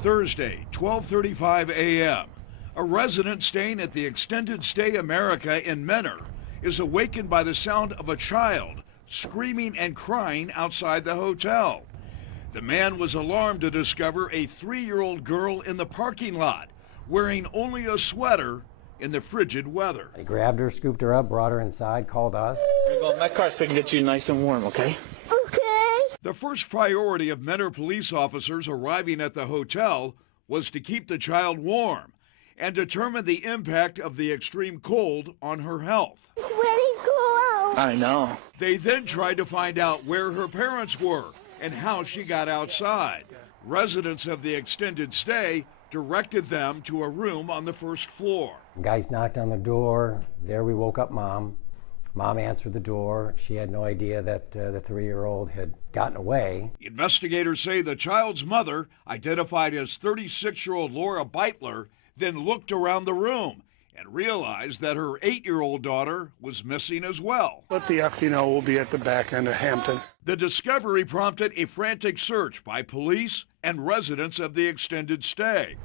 Thursday, 12:35 a.m. A resident staying at the Extended Stay America in Menor is awakened by the sound of a child screaming and crying outside the hotel. The man was alarmed to discover a 3-year-old girl in the parking lot wearing only a sweater in the frigid weather. He grabbed her, scooped her up, brought her inside, called us. We're going to my car so we can get you nice and warm, okay? Okay. The first priority of Menor police officers arriving at the hotel was to keep the child warm and determine the impact of the extreme cold on her health. It's very cold. I know. They then tried to find out where her parents were and how she got outside. Residents of the extended stay directed them to a room on the first floor. Guys knocked on the door. There we woke up Mom. Mom answered the door. She had no idea that the 3-year-old had gotten away. Investigators say the child's mother, identified as 36-year-old Laura Beitler, then looked around the room and realized that her 8-year-old daughter was missing as well. Let the FD know we'll be at the back end of Hampton. The discovery prompted a frantic search by police and residents of the extended stay.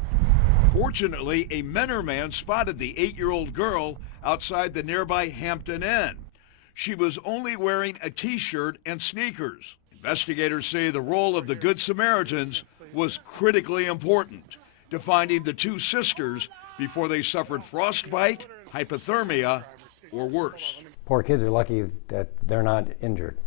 Fortunately, a Menor man spotted the 8-year-old girl outside the nearby Hampton Inn. She was only wearing a t-shirt and sneakers. Investigators say the role of the Good Samaritans was critically important to finding the two sisters before they suffered frostbite, hypothermia, or worse. Poor kids are lucky that they're not injured.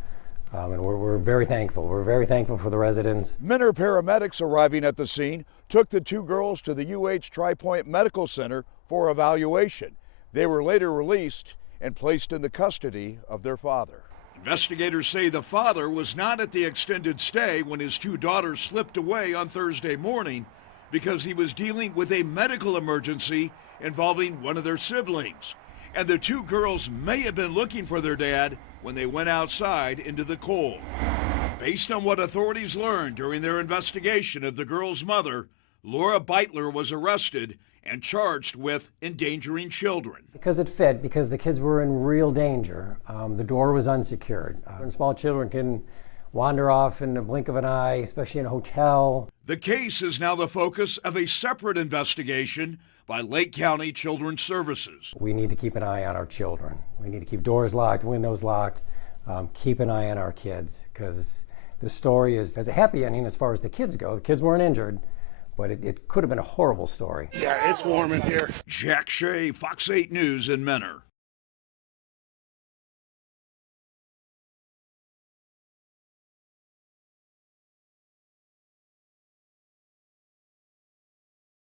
And we're very thankful. We're very thankful for the residents. Menor paramedics arriving at the scene took the two girls to the UH Tri-Point Medical Center for evaluation. They were later released and placed in the custody of their father. Investigators say the father was not at the extended stay when his two daughters slipped away on Thursday morning because he was dealing with a medical emergency involving one of their siblings. And the two girls may have been looking for their dad when they went outside into the cold. Based on what authorities learned during their investigation of the girl's mother, Laura Beitler was arrested and charged with endangering children. Because it fit, because the kids were in real danger. The door was unsecured. And small children can wander off in the blink of an eye, especially in a hotel. The case is now the focus of a separate investigation by Lake County Children's Services. We need to keep an eye on our children. We need to keep doors locked, windows locked, keep an eye on our kids, because the story has a happy ending as far as the kids go. The kids weren't injured, but it could have been a horrible story. Yeah, it's warm in here. Jack Shea, Fox 8 News in Menor.